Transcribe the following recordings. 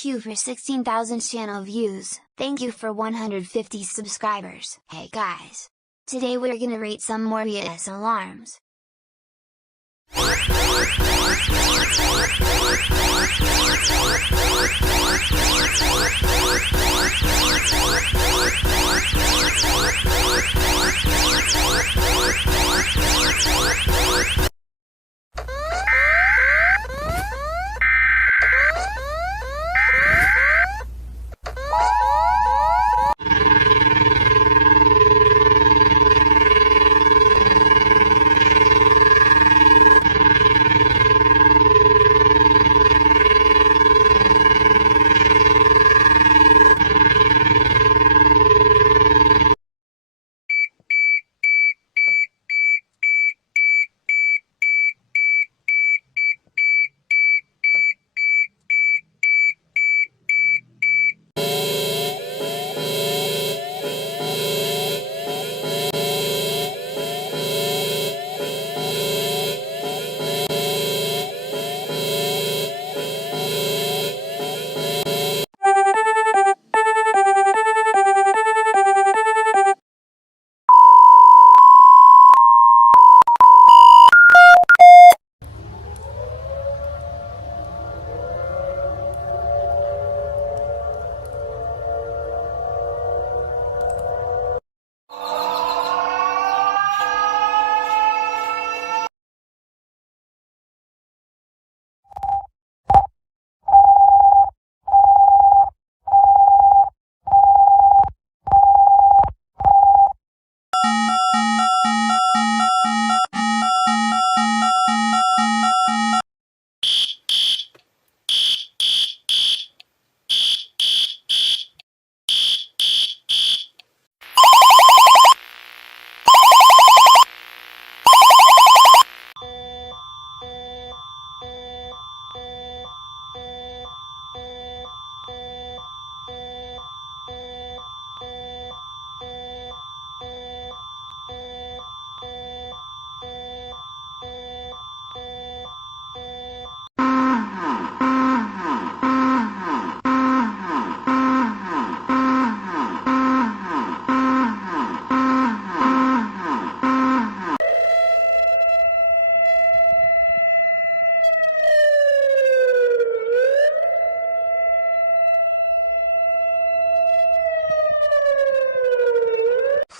Thank you for 16,000 channel views. Thank you for 150 subscribers. Hey guys! Today we're gonna rate some more EAS alarms.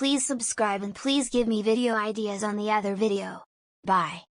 Please subscribe and please give me video ideas on the other video. Bye.